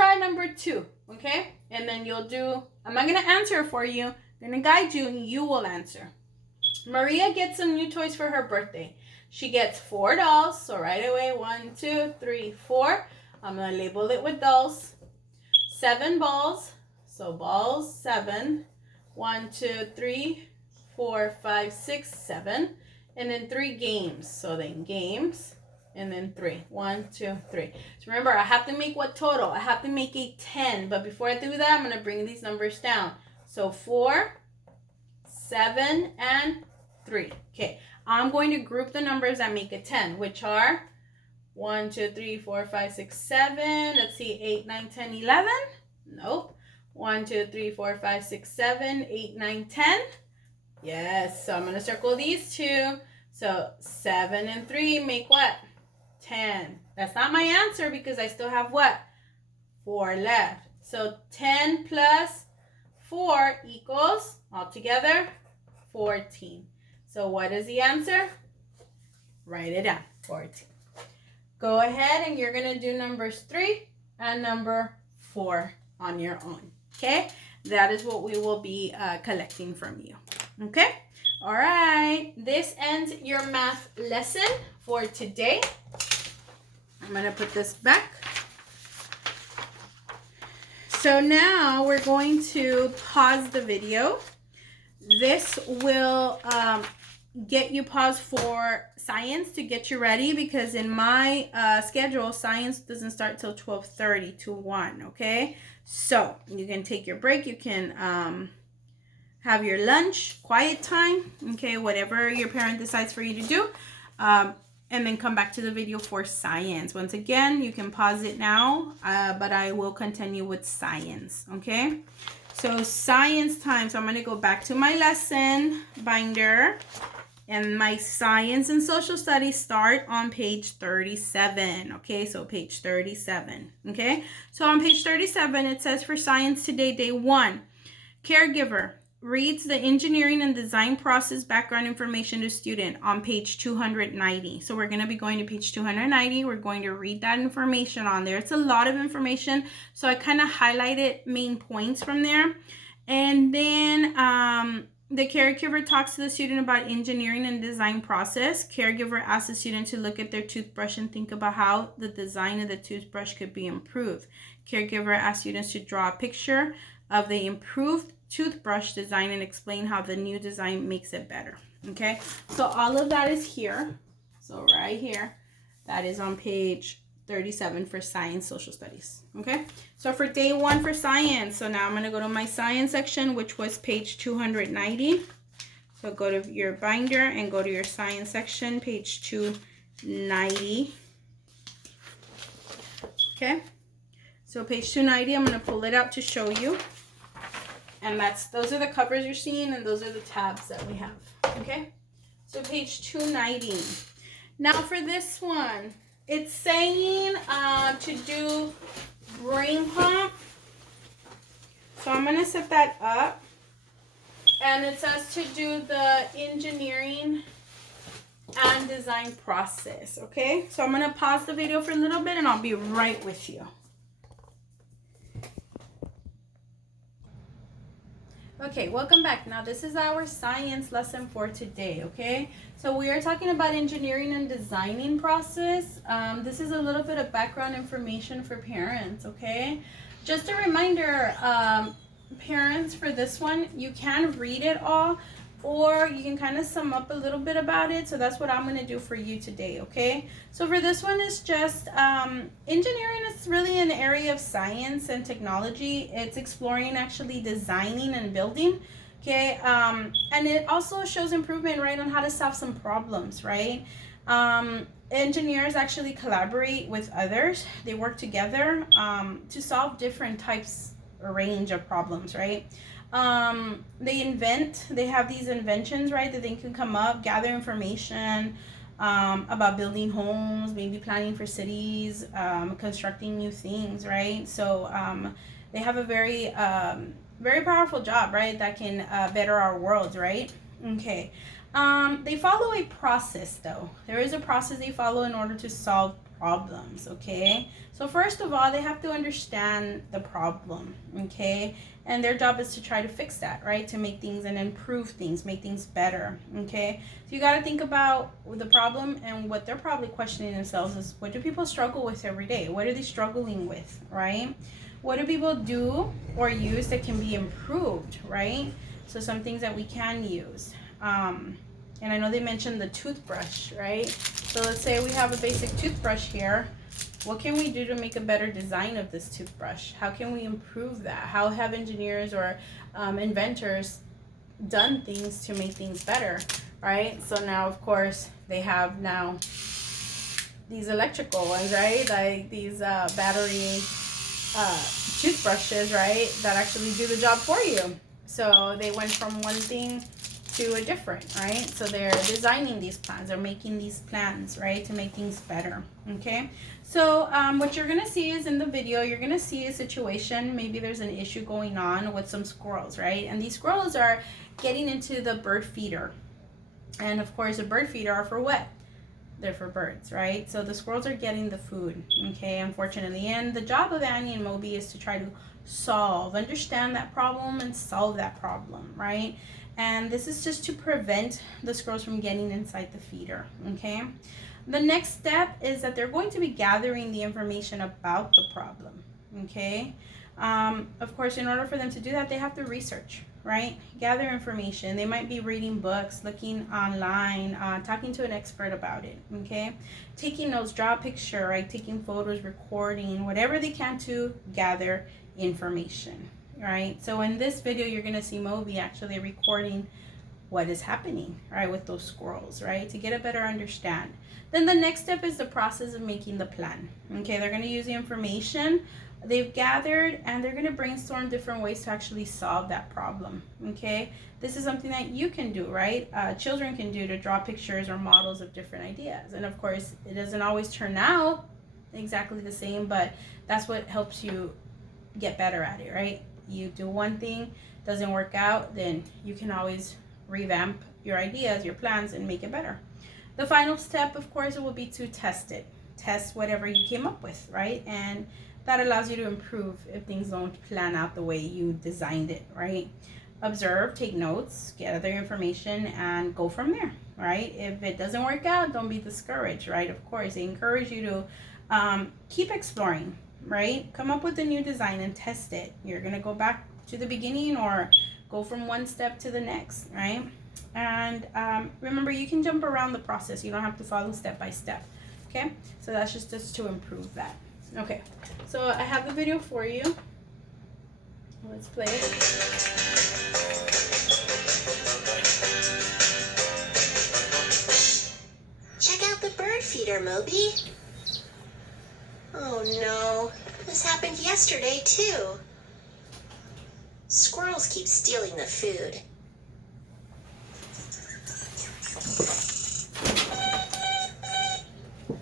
try number 2, okay? And then you'll do, I'm not going to answer for you. I'm going to guide you and you will answer. Maria gets some new toys for her birthday. She gets 4 dolls. So right away, 1, 2, 3, 4. I'm going to label it with dolls. 7 balls. So balls, 7. 1, 2, 3, 4, 5, 6, 7. And then 3 games. So then games. And then 3. 1, 2, 3. So remember, I have to make what total? I have to make a 10. But before I do that, I'm going to bring these numbers down. So 4, 7, and 3. Okay. I'm going to group the numbers that make a 10, which are 1, 2, 3, 4, 5, 6, 7. Let's see, 8, 9, 10, 11. Nope. 1, 2, 3, 4, 5, 6, 7, 8, 9, 10. Yes. So I'm going to circle these 2. So 7 and 3 make what? 10. That's not my answer because I still have what? 4 left. So 10 plus 4 equals, altogether, 14. So what is the answer? Write it down, 14. Go ahead and you're going to do numbers 3 and number 4 on your own. Okay? That is what we will be collecting from you. Okay? All right. This ends your math lesson for today. I'm going to put this back. So now we're going to pause the video. This will get you paused for science to get you ready because in my schedule, science doesn't start till 12:30 to 1, okay? So you can take your break. You can have your lunch, quiet time, okay? Whatever your parent decides for you to do. And then come back to the video for science. Once again, you can pause it now, but I will continue with science, okay? So science time. So I'm going to go back to my lesson binder. And my science and social studies start on page 37, okay? So page 37, okay? So on page 37, it says for science today, day 1, caregiver reads the engineering and design process background information to student on page 290. So we're going to be going to page 290. We're going to read that information on there. It's a lot of information, so I kind of highlighted main points from there. And then the caregiver talks to the student about engineering and design process. Caregiver asks the student to look at their toothbrush and think about how the design of the toothbrush could be improved. Caregiver asks students to draw a picture of the improved toothbrush design and explain how the new design makes it better. Okay, so all of that is here. So right here, that is on page 37 for science, social studies. Okay, so for day 1 for science, so now I'm going to go to my science section, which was page 290. So go to your binder and go to your science section, page 290. Okay, so page 290, I'm going to pull it out to show you. And those are the covers you're seeing, and those are the tabs that we have. Okay, so page 290. Now for this one, it's saying to do brain pump. So I'm going to set that up. And it says to do the engineering and design process. Okay, so I'm going to pause the video for a little bit and I'll be right with you. Okay, welcome back. Now this is our science lesson for today, okay? So we are talking about engineering and designing process. This is a little bit of background information for parents, okay? Just a reminder, parents, for this one, you can read it all or you can kind of sum up a little bit about it. So that's what I'm going to do for you today, okay? So for this one, it's just engineering is really an area of science and technology. It's exploring actually designing and building, okay? And it also shows improvement, right, on how to solve some problems, right? Engineers actually collaborate with others. They work together to solve different types, a range of problems, right? They have these inventions, right, that they can come up, gather information about building homes, maybe planning for cities, constructing new things, right? So they have a very very powerful job, right, that can better our world, right? Okay. They follow a process, though. There is a process they follow in order to solve problems, okay? So first of all, they have to understand the problem, okay? And their job is to try to fix that, right? To make things and improve things, make things better, okay? So you got to think about the problem, and what they're probably questioning themselves is, what do people struggle with every day? What are they struggling with, right? What do people do or use that can be improved, right? So some things that we can use. And I know they mentioned the toothbrush, right? So let's say we have a basic toothbrush here. What can we do to make a better design of this toothbrush? How can we improve that? How have engineers or inventors done things to make things better, right? So now, of course, they have now these electrical ones, right? Like these battery toothbrushes, right? That actually do the job for you. So they went from one thing to a different, right? So they're designing these plans, they're making these plans, right, to make things better, okay? So what you're gonna see is in the video, you're gonna see a situation, maybe there's an issue going on with some squirrels, right? And these squirrels are getting into the bird feeder. And of course, a bird feeder are for what? They're for birds, right? So the squirrels are getting the food, okay, unfortunately. And the job of Annie and Moby is to try to understand that problem and solve that problem, right? And this is just to prevent the squirrels from getting inside the feeder, okay? The next step is that they're going to be gathering the information about the problem, okay? Of course, in order for them to do that, they have to research, right? Gather information. They might be reading books, looking online, talking to an expert about it, okay? Taking notes, draw a picture, right? Taking photos, recording, whatever they can to gather information, right? So in this video, you're gonna see Moby actually recording what is happening, right, with those squirrels, right, to get a better understand. Then the next step is the process of making the plan, okay? They're gonna use the information they've gathered, and they're gonna brainstorm different ways to actually solve that problem, okay? This is something that you can do, right? Children can do, to draw pictures or models of different ideas. And of course, it doesn't always turn out exactly the same, but that's what helps you get better at it, right? You do one thing, doesn't work out, then you can always revamp your ideas, your plans, and make it better. The final step, of course, it will be to test it. Test whatever you came up with, right? And that allows you to improve if things don't plan out the way you designed it, right? Observe, take notes, gather information, and go from there, right? If it doesn't work out, don't be discouraged, right? Of course, they encourage you to keep exploring, right? Come up with a new design and test it. You're gonna go back to the beginning or go from one step to the next, right? And remember, you can jump around the process. You don't have to follow step by step, okay? So that's just to improve that. Okay, so I have the video for you. Let's play it. Check out the bird feeder, Moby. Oh no, this happened yesterday too. Squirrels keep stealing the food.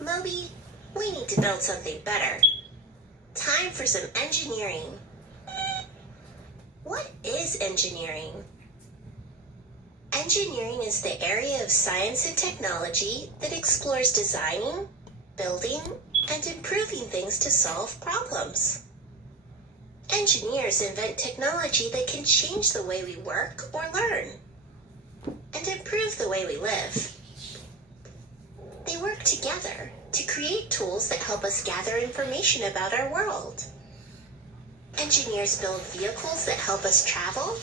Moby, we need to build something better. Time for some engineering. What is engineering? Engineering is the area of science and technology that explores designing, building, and improving things to solve problems. Engineers invent technology that can change the way we work or learn, and improve the way we live. They work together to create tools that help us gather information about our world. Engineers build vehicles that help us travel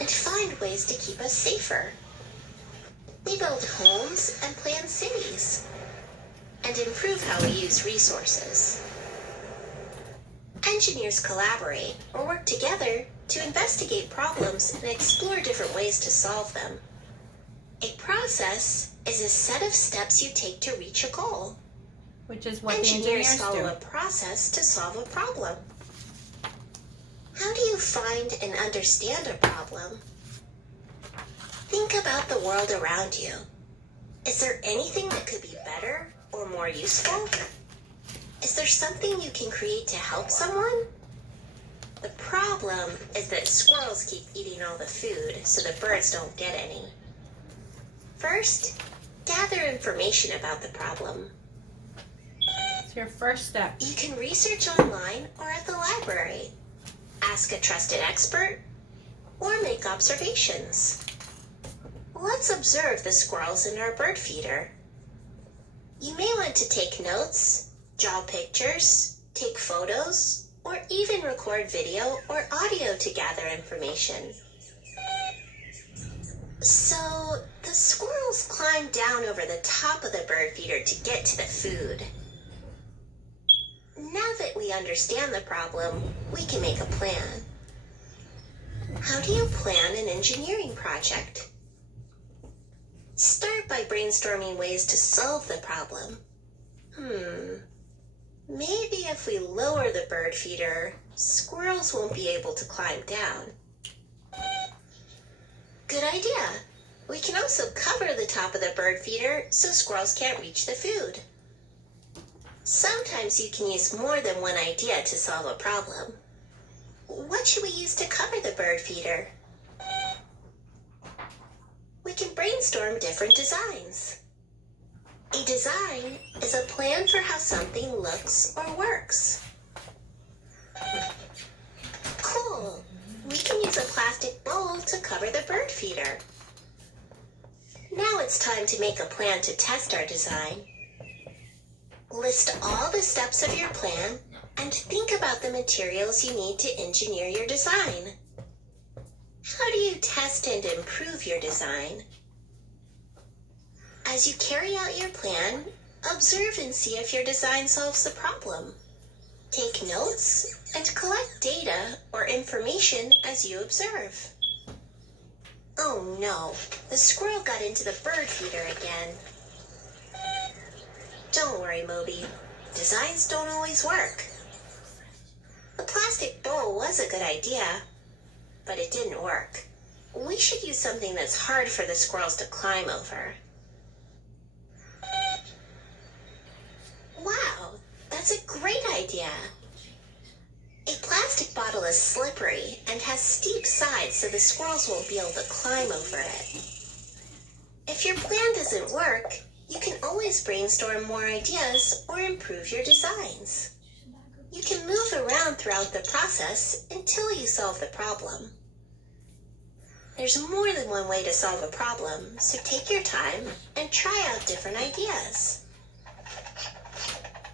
and find ways to keep us safer. They build homes and plan cities and improve how we use resources. Engineers collaborate or work together to investigate problems and explore different ways to solve them. A process is a set of steps you take to reach a goal. Which is what Engineers the engineers follow do. a process to solve a problem. How do you find and understand a problem? Think about the world around you. Is there anything that could be better or more useful? Is there something you can create to help someone? The problem is that squirrels keep eating all the food so the birds don't get any. First, gather information about the problem. It's your first step. You can research online or at the library, ask a trusted expert, or make observations. Let's observe the squirrels in our bird feeder. You may want to take notes, draw pictures, take photos, or even record video or audio to gather information. So, the squirrels climb down over the top of the bird feeder to get to the food. Now that we understand the problem, we can make a plan. How do you plan an engineering project? Start by brainstorming ways to solve the problem. Maybe if we lower the bird feeder, squirrels won't be able to climb down. Good idea. We can also cover the top of the bird feeder so squirrels can't reach the food. Sometimes you can use more than one idea to solve a problem. What should we use to cover the bird feeder? We can brainstorm different designs. A design is a plan for how something looks or works. Cool! We can use a plastic bowl to cover the bird feeder. Now it's time to make a plan to test our design. List all the steps of your plan and think about the materials you need to engineer your design. How do you test and improve your design? As you carry out your plan, observe and see if your design solves the problem. Take notes and collect data or information as you observe. Oh no, the squirrel got into the bird feeder again. Don't worry, Moby. Designs don't always work. The plastic bowl was a good idea, but it didn't work. We should use something that's hard for the squirrels to climb over. Wow, that's a great idea. A plastic bottle is slippery and has steep sides so the squirrels won't be able to climb over it. If your plan doesn't work, you can always brainstorm more ideas or improve your designs. You can move around throughout the process until you solve the problem. There's more than one way to solve a problem, so take your time and try out different ideas.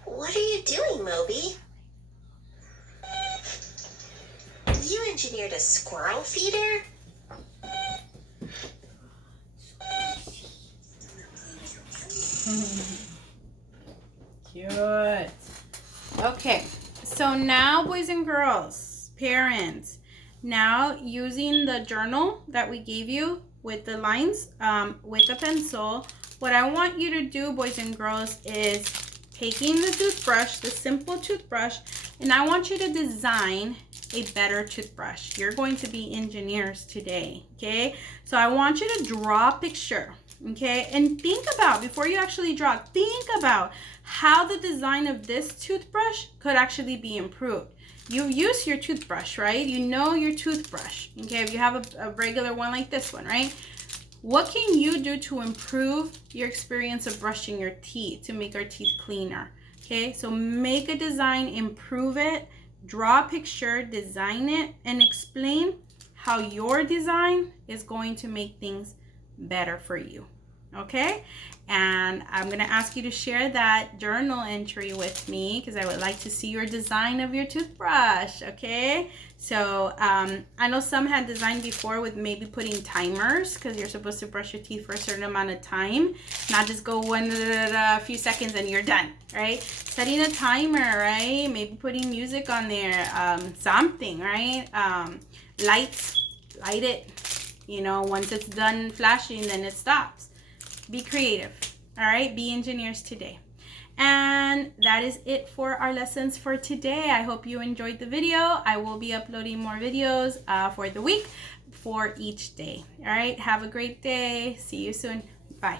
What are you doing, Moby? You engineered a squirrel feeder? Cute. Okay, so now boys and girls, parents, now using the journal that we gave you with the lines, with a pencil, what I want you to do, boys and girls, is taking the toothbrush, the simple toothbrush, and I want you to design a better toothbrush. You're going to be engineers today, okay? So I want you to draw a picture, okay? And think about, before you actually draw, think about how the design of this toothbrush could actually be improved. You use your toothbrush, right? You know your toothbrush, okay? If you have a regular one like this one, right? What can you do to improve your experience of brushing your teeth, to make our teeth cleaner? Okay, so make a design, improve it, draw a picture, design it, and explain how your design is going to make things better for you. Okay, and I'm gonna ask you to share that journal entry with me because I would like to see your design of your toothbrush. Okay, so I know some had designed before with maybe putting timers because you're supposed to brush your teeth for a certain amount of time, not just go a few seconds and you're done, right? Setting a timer, right? Maybe putting music on there, something, right? Light it, you know, once it's done flashing, then it stops. Be creative, all right? Be engineers today. And that is it for our lessons for today. I hope you enjoyed the video. I will be uploading more videos for the week for each day. All right, have a great day. See you soon. Bye.